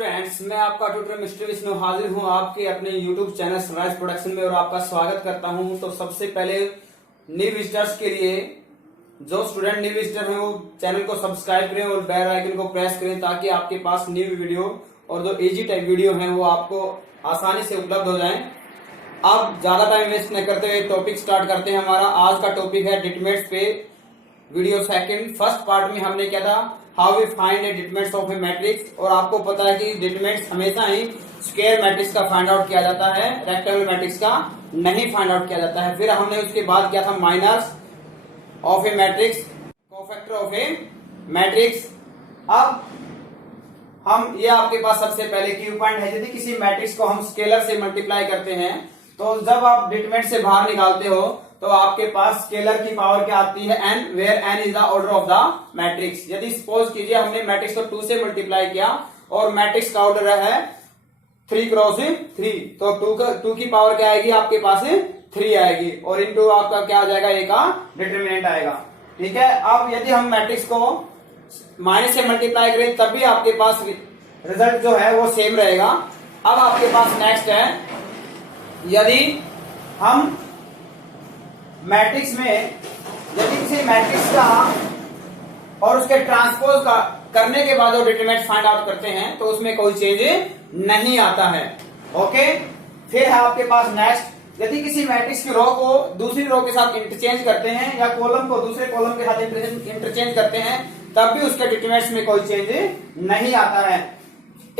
Students, मैं आपका tutor mister Vishnu हाजिर हूं आपके अपने यूट्यूब चैनल सनराइज प्रोडक्शन में और आपका स्वागत करता हूं। तो सबसे पहले न्यू विजिटर्स के लिए जो स्टूडेंट न्यू विजिटर हैं वो चैनल को सब्सक्राइब करें और बेल आइकन को प्रेस करें ताकि आपके पास न्यू वीडियो और जो इजी टाइप वीडियो हैं वो आपको आसानी से उपलब्ध हो जाएं। अब ज्यादा टाइम वेस्ट न करते हुए टॉपिक स्टार्ट करते हैं। हमारा आज का टॉपिक है डिटरमिनेंट्स पे वीडियो सेकंड। फर्स्ट पार्ट में हमने क्या था, how we find a determinants of a matrix. और आपको पता है कि डिटरमिनेंट्स हमेशा ही स्क्वायर मैट्रिक्स का फाइंड आउट किया जाता है, रेक्टेंगल मैट्रिक्स का नहीं फाइंड आउट किया जाता है। फिर हमने उसके बाद किया था minus of a matrix, cofactor of a matrix. अब हम ये आपके पास सबसे पहले क्यू पॉइंट है, यदि किसी मैट्रिक्स को हम स्केलर से मल्टीप्लाई करते हैं तो जब आप डिटरमिनेंट से बाहर निकालते हो तो आपके पास स्केलर की पावर क्या आती है, n, where n is the order of the matrix. यदि सपोज कीजिए हमने मैट्रिक्स को 2 से मल्टीप्लाई किया और मैट्रिक्स का ऑर्डर है 3 क्रॉस 3, तो 2 की पावर क्या आएगी आपके पास 3 आएगी और इनटू आपका क्या आ जाएगा, ए का डिटरमिनेंट आएगा। ठीक है। अब यदि हम मैट्रिक्स को माइनस से मल्टीप्लाई करें तब भी आपके पास रिजल्ट जो है वो सेम रहेगा। अब आपके पास नेक्स्ट है, यदि हम मैट्रिक्स में यदि किसी मैट्रिक्स का और उसके ट्रांसपोज का करने के बाद जो डिटरमिनेंट फाइंड आउट करते हैं तो उसमें कोई चेंज नहीं आता है। ओके। फिर है आपके पास नेक्स्ट, यदि किसी मैट्रिक्स की रो को दूसरी रो के साथ इंटरचेंज करते हैं या कॉलम को दूसरे कॉलम के साथ इंटरचेंज करते हैं तब भी उसके डिटरमिनेंट्स में कोई चेंज नहीं आता है।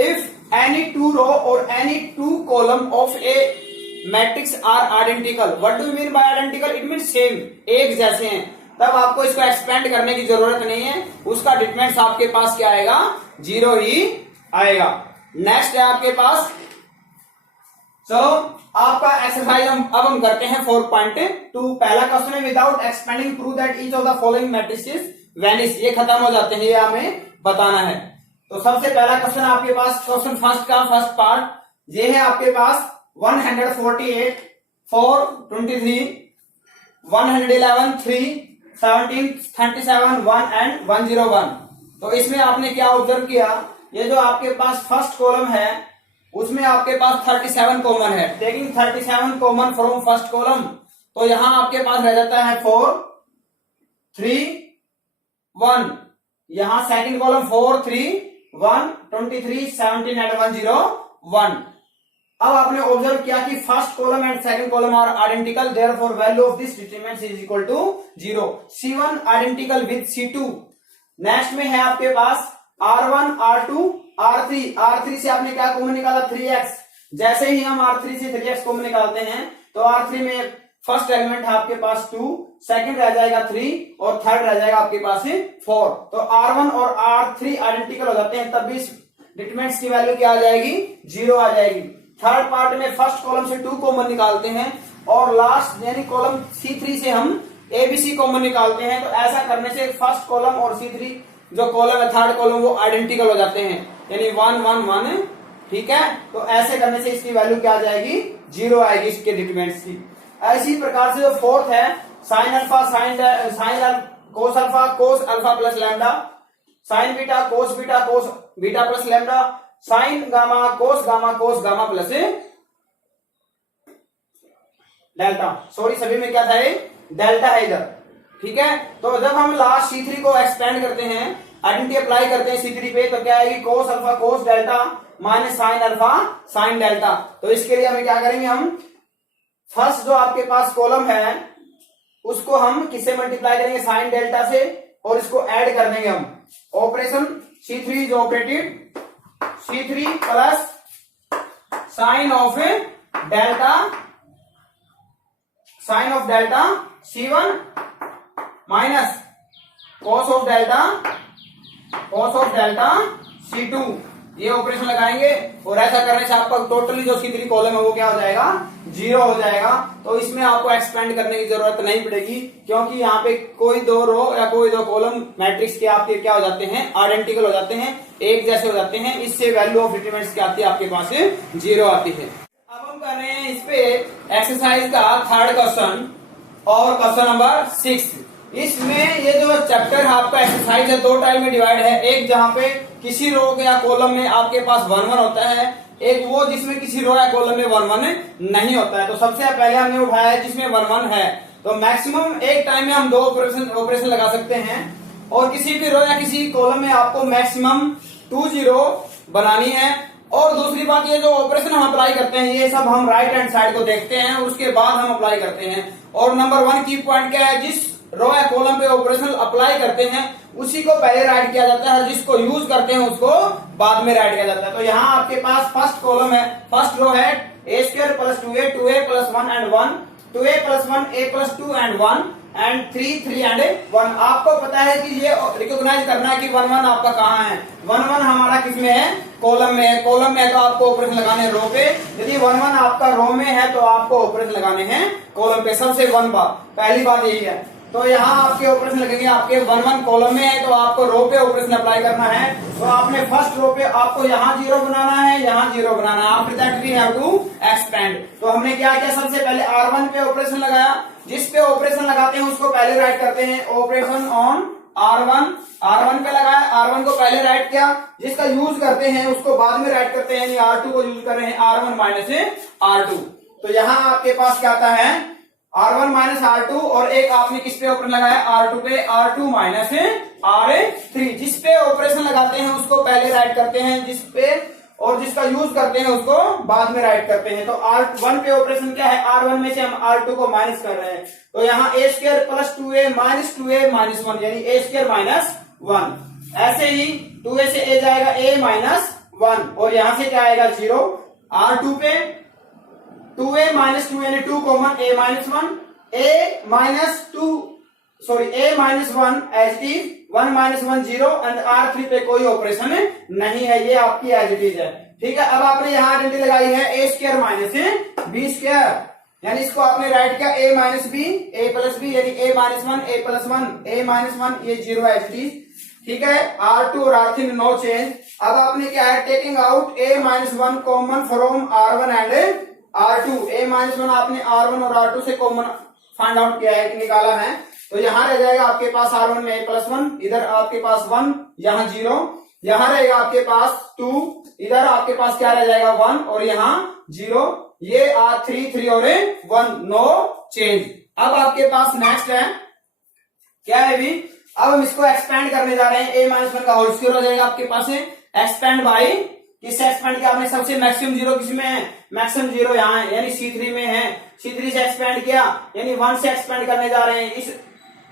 इफ एनी 2 रो और any 2 column of a matrix are identical. What do you mean by identical? It mean same, एक जैसे हैं, तब आपको इसको एक्सपेंड करने की जरूरत नहीं है, उसका डिटरमिनेंट्स आपके पास क्या आएगा, 0 ही आएगा। नेक्स्ट है आपके पास, चलो आपका एक्सरसाइज अब हम करते हैं 4.2। पहला क्वेश्चन है, without expanding prove that each of the following matrices vanish. ये खत्म हो जाते हैं, ये हमें बताना है। तो सबसे पहला क्वेश्चन आपके पास, क्वेश्चन फर्स्ट का फर्स्ट पार्ट ये है आपके पास 148, 4, 23, 111, 3, 17, 37, 1 एंड 101। तो इसमें आपने क्या ऑब्जर्व किया, ये जो आपके पास फर्स्ट कॉलम है उसमें आपके पास 37 कॉमन है। Taking 37 common from first column, तो यहां आपके पास रह जाता है 4, 3, 1। यहां सेकंड कॉलम 4, 3, 1, 23, 17 एंड 101। अब आपने ऑब्जर्व किया कि first column and second column are identical, therefore value of this determinant is equal to 0। C1 identical with C2। Next में है आपके पास R1, R2, R3। R3 से आपने क्या कॉमन निकाला, 3x। जैसे ही हम R3 से 3x कॉमन निकालते हैं तो R3 में फर्स्ट एलिमेंट है आपके पास 2, सेकंड रह जाएगा 3 और थर्ड रह जाएगा आपके पास 4। तो R1 और R3 आइडेंटिकल हो जाते हैं, तब भी डिटरमिनेंट्स की वैल्यू क्या आ जाएगी, 0 आ जाएगी। थर्ड पार्ट में फर्स्ट कॉलम से 2 कॉमन निकालते हैं और लास्ट यानी कॉलम C3 से हम ABC कॉमन निकालते हैं। तो ऐसा करने से फर्स्ट कॉलम और C3 जो कॉलम है, थर्ड कॉलम, वो आइडेंटिकल हो जाते हैं, यानी 1, 1, 1। ठीक है। तो ऐसे करने से इसकी वैल्यू क्या आ जाएगी, 0 आएगी इसके डिटरमिनेंट्स की। इसी प्रकार से जो फोर्थ है, sine alpha, sine cos alpha, cos alpha plus lambda, sign beta, cos beta plus lambda, sign gamma, cos gamma plus delta. Sorry, सभी में क्या था, ये डेल्टा है इधर। ठीक है। तो जब हम लास्ट C3 को एक्सपेंड करते हैं, आइडेंटिटी अप्लाई करते हैं C3 पे, तो क्या आएगी, cos alpha cos delta minus sine alpha sine delta. तो इसके लिए हमें क्या करेंगे, हम फर्स्ट जो आपके पास कॉलम है उसको हम किससे मल्टीप्लाई करेंगे, साइन डेल्टा से, और इसको ऐड कर देंगे हम। Operation C3 is operated, C3 plus sign of delta C1 minus cos of delta C2। ये ऑपरेशन लगाएंगे और ऐसा करने से आपका टोटली जो C3 कॉलम है वो क्या हो जाएगा, 0 हो जाएगा। तो इसमें आपको एक्सपेंड करने की जरूरत नहीं पड़ेगी, क्योंकि यहाँ पे कोई 2 रो या कोई 2 कॉलम मैट्रिक्स के आपके क्या हो जाते हैं, आइडेंटिकल हो जाते हैं, एक जैसे हो जाते हैं। इससे वैल्यू ऑफ डिटरमिनेंट्स क्या आती है, आपके पास 0 आती है। अब हम कर रहे हैं इस पे एक्सरसाइज का थर्ड क्वेश्चन और क्वेश्चन नंबर 6। इसमें ये जो चैप्टर है आपका एक्सरसाइज है, दो टाइप में डिवाइड है। एक जहाँ पे किसी रो या कॉलम में आपके पास 1 1 होता है, एक वो जिसमें किसी रो या कॉलम में 1 1 नहीं होता है। तो सबसे पहले हमने उठाया है जिसमें 1 1 है। तो मैक्सिमम एक टाइम में हम 2 ऑपरेशन लगा सकते हैं, और किसी भी रो या किसी कॉलम में आपको मैक्सिमम 2 0 बनानी है। और दूसरी बात, ये जो ऑपरेशन हम अप्लाई करते हैं ये सब हम राइट हैंड साइड को देखते हैं और उसके बाद हम अप्लाई करते हैं। और नंबर 1 की पॉइंट क्या है, जिस रो या कॉलम पे ऑपरेशन अप्लाई करते हैं उसी को पहले राइट किया जाता है, जिसको यूज करते हैं उसको बाद में राइट किया जाता है। तो यहाँ आपके पास फर्स्ट कॉलम है, फर्स्ट रो है a square plus 2a plus 1 and 1, 2a plus 1 a plus 2 and 1 and 3 3 and 1। आपको पता है कि ये रिकॉग्नाइज करना है कि 1 1 आपका कहाँ है। 1 1 हमारा किस में है, कॉलम में है। कॉलम में है तो आपको ऑपरेशन लगाने हैं रो पे। यदि 1 1 आपका रो में है तो आपको ऑपरेशन लगाने हैं कॉलम पे। सबसे पहली बात यही है। तो यहाँ आपके ऑपरेशन लगेंगे, आपके 1 1 कॉलम में है तो आपको रो पे ऑपरेशन अप्लाई करना है। तो आपने फर्स्ट रो पे आपको यहाँ 0 बनाना है, यहाँ 0 बनाना है। After that we have to expand. तो हमने क्या किया, सबसे पहले R1 पे ऑपरेशन लगाया। जिस पे ऑपरेशन लगाते हैं उसको पहले राइट करते हैं, ऑपरेशन ऑन R1 पे लगाया, R1 को पहले राइट किया। जिसका यूज करते हैं उसको बाद में राइट करते हैं, यानी R2 को यूज कर रहे हैं, R1 माइनस R2। तो यहाँ आपके पास क्या आता है, R1 माइनस R2, और एक आपने किस पे ऑपरेशन लगाया, R2 पे, R2 माइनस R3। जिस पे ऑपरेशन लगाते हैं उसको पहले राइट करते हैं, जिस पे और जिसका यूज करते हैं उसको बाद में राइट करते हैं। तो R1 पे ऑपरेशन क्या है, R1 में से हम R2 को माइनस कर रहे हैं। तो यहाँ a square plus 2a minus 1, यानी a स्क्वायर माइनस 1। ऐसे ही 2a से a जाएगा a माइनस 1, और यहां से क्या आएगा 0। R2 पे 2a माइनस 2 यानी 2 common, a minus 1, a minus 1 as it is, 1 minus 1 0, and R3 पे कोई ऑपरेशन नहीं है, ये आपकी एज इट इज है। ठीक है, अब आपने यहाँ आइडेंटिटी लगाई है a square minus b square, यानी इसको आपने राइट किया a minus b, a plus b, यानी a minus 1, a plus 1, a minus 1, ये 0 एज इट इज। ठीक है, R2 और R3 में नो चेंज। अब आपने क्या है, taking out a minus 1 common from R1 and R2। a minus 1 आपने R1 और R2 से कॉमन फाइंड आउट किया है, कि निकाला है। तो यहाँ रह जाएगा आपके पास R1 में a प्लस 1, इधर आपके पास 1, यहाँ 0, यहाँ रहेगा आपके पास 2, इधर आपके पास क्या रह जाएगा 1, और यहाँ 0। ये R3 3 और 1, नो चेंज। अब आपके पास नेक्स्ट है क्या है भी, अब हम इसको एक्सपेंड करने जा रहे हैं। a माइनस 1 का होल स्क्वायर हो जाएगा आपके पास है, एक्सपेंड बाई, किससे एक्सपेंड किया आपने, सबसे मैक्सिमम 0 किसमें है, मैक्सिमम 0 यहाँ है, यानी C3 में है। C3 से एक्सपेंड किया, यानी 1 से एक्सपेंड करने जा रहे हैं।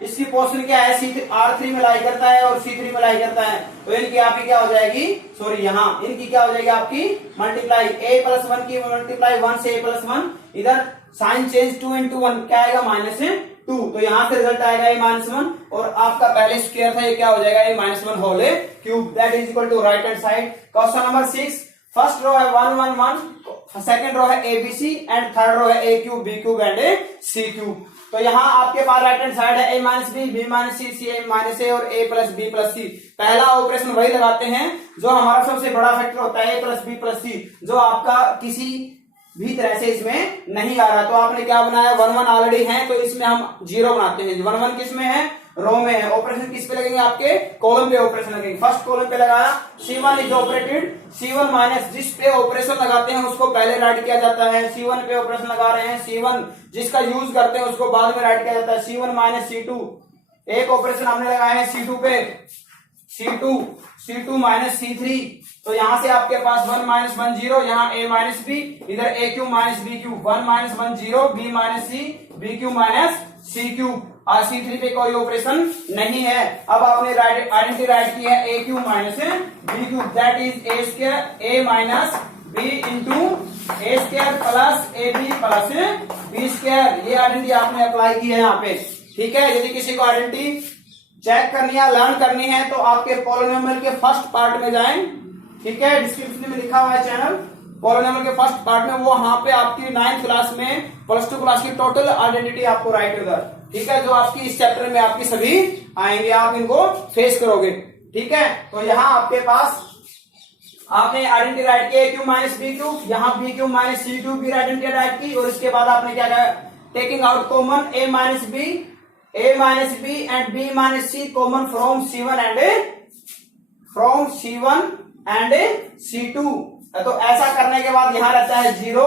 इसकी पोर्शन क्या है, R3 में लाई करता है और C3 में लाई करता है। तो इनकी आपकी क्या हो जाएगी, सॉरी यहाँ इनकी क्या हो जाएगी आपकी मल्टीप्लाई, a प्लस 1 की मल्टीप्लाई 1 से a प्लस 1, इधर साइन चेंज 2 इंटू 1 क्या आएगा माइनस 2। तो यहाँ से रिजल्ट आएगा a माइनस 1, और आपका पहले स्क्वायर था ये क्या हो जाएगा a minus 1 whole cube, that is equal to right hand side. Question number 6, first row है 1 1 1, सेकंड रो है ABC, एंड थर्ड रो है a cube b cube and c cube. तो यहाँ आपके पास राइट हैंड साइड है a minus b minus c, c minus a, और a plus b plus c। पहला operation वही लगाते हैं जो हमारा सबसे बड़ा फैक्टर होता है, a plus b plus c, जो आपका किसी भी तरह से इसमें नहीं आ रहा। तो आपने क्या बनाया, 1 1 ऑलरेडी है तो इसमें हम 0 बनाते हैं। 1 1 किस में है, रो में है। ऑपरेशन किस पे लगेंगे, आपके कॉलम पे ऑपरेशन लगेंगे। फर्स्ट कॉलम पे लगाया, C1 is operated, C1 minus, जिस पे ऑपरेशन लगाते हैं उसको पहले राइट किया जाता है। C1 पे ऑपरेशन लगा रहे हैं, C1 जिसका यूज करते हैं उसको बाद में राइट किया जाता है। C1 माइनस C2, एक ऑपरेशन हमने लगाया है C2 पे, C2 माइनस C3। तो यहां से आपके पास 1 माइनस 1 0, यहाँ a माइनस b, इधर a cube minus b cube, 1 minus 1 0, b minus c, b cube minus c cube, और C3 पे कोई ऑपरेशन नहीं है। अब आपने आइडेंटिटी राइट की है a cube minus b cube, that is a square a minus b into a square plus ab plus b square. ये आइडेंटिटी आपने अप्लाई की है यहाँ पे। ठीक है, यदि किसी को आइडेंटिटी चेक करनी है, लर्न करनी है, तो आपके पॉलिनोमियल के फर्स्ट पार्ट में जाएं। ठीक है, डिस्क्रिप्शन में लिखा हुआ है चैनल पॉलिनोमियल के फर्स्ट पार्ट में, वो वहां पे आपकी 9th क्लास में प्लस 2 क्लास की टोटल आइडेंटिटी आपको राइट होगा। ठीक है, जो आपकी इस चैप्टर में आपकी सभी आएंगे, आप इनको फेस करोगे। ठीक है, तो यहाँ आपके पास आपने आइडेंटिटी राइट की, a cube minus b cube, यहाँ b cube minus c cube की आइडेंटिटी राइट की, और इसके बाद आपने क्या किया, taking out common a minus b, a minus b and b minus c common from C1 and C2। तो ऐसा करने के बाद यहां रहता है 0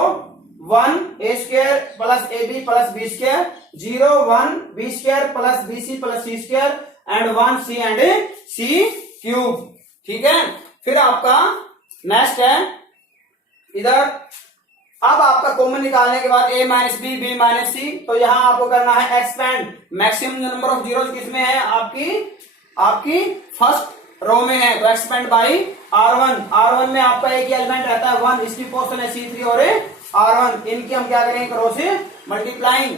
1 a square plus ab plus b square, 0 1 b square plus bc plus c square and 1 c and c cube. ठीक है, फिर आपका नेक्स्ट है इधर, अब आपका कॉमन निकालने के बाद a minus B B minus C, तो यहां आपको करना है expand. Maximum number of zeros किसमें है, आपकी फर्स्ट रो में है, तो एक्सपेंड बाई R1 में आपका एक ही एलिमेंट रहता है 1, इसकी पोर्शन है C3 और R1, इनकी हम क्या करेंगे रो से मल्टीप्लाइंग।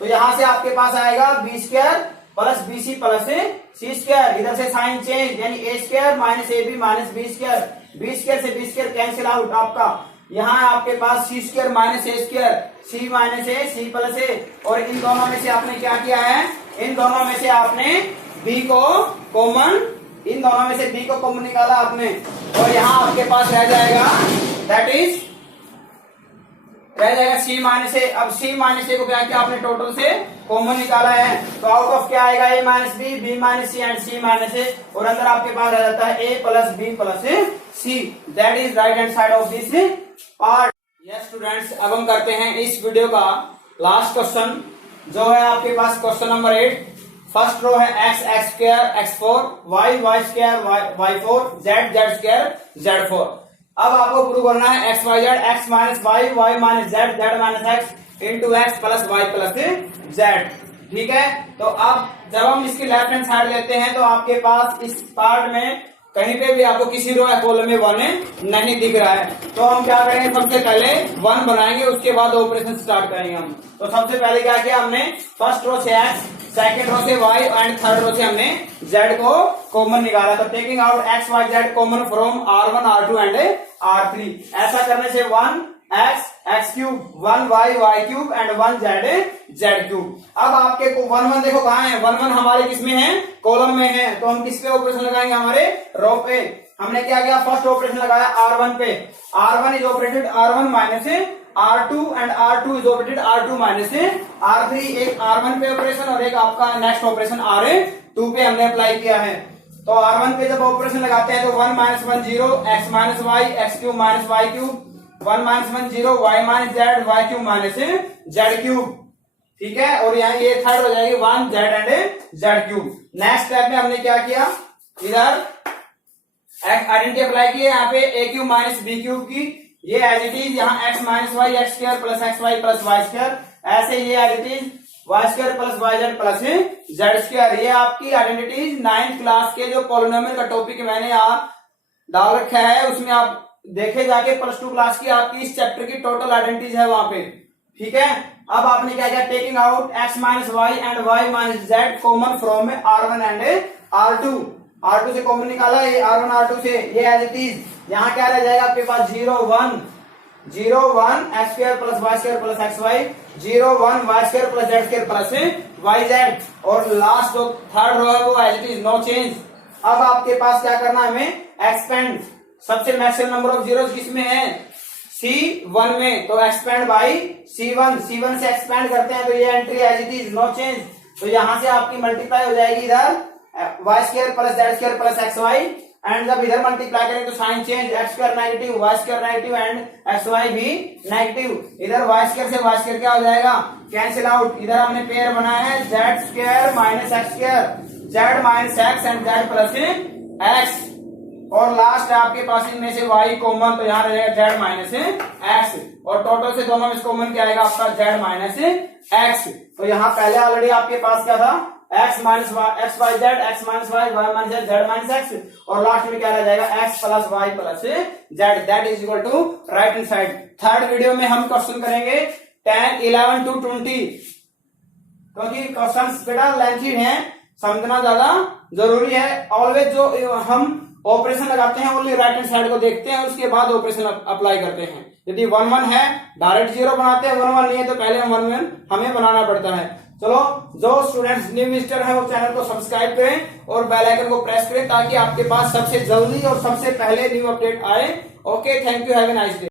तो यहां से आपके पास आएगा B square plus B C plus C square, इधर से साइन चेंज यानी A square minus A B minus B square, B square से बी स्क्वायर कैंसिल आउट आपका, यहाँ आपके पास C square minus A square, C minus A C plus A, और इन दोनों में से आपने क्या किया है, इन दोनों में से आपने बी को कॉमन, इन दोनों में से बी को कॉमन निकाला आपने, और यहाँ आपके पास रह जाएगा दैट इज रह जाएगा सी माइनस ए। अब सी माइनस ए को क्या किया आपने टोटल से कॉमन निकाला है, तो आउट ऑफ क्या आएगा A minus B B minus C and C minus A, और अंदर आपके पास रह जाता है A plus B plus C, that is right hand side of this part. Yes students, अब हम करते हैं इस वीडियो का लास्ट क्वेश्चन, जो है आपके पास क्वेश्चन नंबर 8। फर्स्ट रो है x square x4, y square y4, z square z4। अब आपको प्रूव करना है x y z, x minus y minus z minus x into x plus y plus z। ठीक है, तो अब जब हम इसकी लेफ्ट हैंड साइड लेते हैं तो आपके पास इस पार्ट में कहीं पे भी आपको किसी रो या कॉलम में 1 नहीं दिख रहा है, तो हम क्या करेंगे, सबसे पहले 1 बनाएंगे, उसके बाद ऑपरेशन स्टार्ट करेंगे हम। तो सबसे पहले क्या किया हमने, फर्स्ट रो से x, सेकेंड रो से y एंड थर्ड रो से हमने z को कॉमन निकाला। तो taking out x y z common from R1 R2 and R3। ऐसा करने से 1 x cube, 1 y cube and 1 z cube. अब आपके को 1 देखो कहाँ है, 1 हमारे किसमें है, कॉलम में है, तो हम किस पे ऑपरेशन लगाएंगे, हमारे रो पे। हमने क्या किया, फर्स्ट ऑपरेशन लगाया R1 पे, R1 is operated R1 minus R2 and R2 is operated R2 minus R3। एक R1 पे ऑपरेशन और एक आपका नेक्स्ट ऑपरेशन R2 पे हमने अप्लाई किया है। तो R1 पे जब ऑपरेशन लगाते हैं तो 1 minus 1 0, x minus y x cube minus y cube, 1 minus 1 0, y minus z y cube minus z cube. ठीक है, और यहाँ ये थर्ड हो जाएगी 1 z and Z cube. Next step में हमने क्या किया, इधर आइडेंटिटी अप्लाई की है, यहाँ पे a cube minus b cube की, ये एज इट इज यहाँ x minus y x square plus x y plus y square, ऐसे ये as it is y square plus y z plus z square. ये आपकी आइडेंटिटीज 9th क्लास के जो polynomial का टॉपिक मैंने यहाँ डाल रखा है, उसमें आप देखे जाके +2 क्लास की आपकी इस चैप्टर की टोटल आइडेंटिटीज है वहां पे। ठीक है, अब आपने क्या किया, taking out x minus y and y minus z common from R1 and R2 से कॉमन निकाला, ये R1 R2 से, ये एज इट इज यहाँ क्या रह जाएगा आपके पास 0 1 x square plus y square plus x y, 0 1 y square plus z square plus y z, और लास्ट जो थर्ड रो है वो as it is no change. अब आपके पास क्या करना है, हमें एक्सपेंड, सबसे मैक्सिमम नंबर ऑफ जीरोस किसमें है, C1 में, तो एक्सपेंड बाई C1 से एक्सपेंड करते हैं, तो ये entry as it is no change. तो यहां से आपकी मल्टीप्लाई हो जाएगी इधर y square plus z square plus x y, and जब इधर मल्टीप्लाई करेंगे तो sign change, x square negative y square negative and x y भी नेगेटिव। इधर वाई स्क्वायर से वाई स्क्वायर क्या हो जाएगा, कैंसिल आउट। इधर हमने पेयर बनाया है Z square minus x square, Z minus x and Z plus x, और लास्ट है आपके पास इनमें से y कॉमन, तो यहाँ रहेगा z माइनस एक्स, और टोटल से दोनों में कॉमन क्या आएगा आपका z माइनस एक्स। तो यहाँ पहले ऑलरेडी आपके पास क्या था, x minus x y z, x minus y minus z, z minus x, और लास्ट में क्या रह जाएगा x plus y plus z, that is equal to right hand side. Third video में हम क्वेश्चन करेंगे 10 11 to 20, क्योंकि क्वेश्चन बेटा लेंथी है, समझना ज्यादा जरूरी है। ऑलवेज जो हम ऑपरेशन लगाते हैं ओनली राइट हैंड साइड को देखते हैं, उसके बाद ऑपरेशन अप्लाई करते हैं। यदि 1 1 है डायरेक्ट 0 बनाते हैं, 1 1 नहीं है तो पहले हम 1 1 हमें बनाना पड़ता है। चलो, जो स्टूडेंट्स न्यू विजिटर है वो चैनल को सब्सक्राइब करें और बेल आइकन को प्रेस करें, ताकि आपके पास सबसे जल्दी और सबसे पहले न्यू अपडेट आए। Okay, thank you, have a nice day.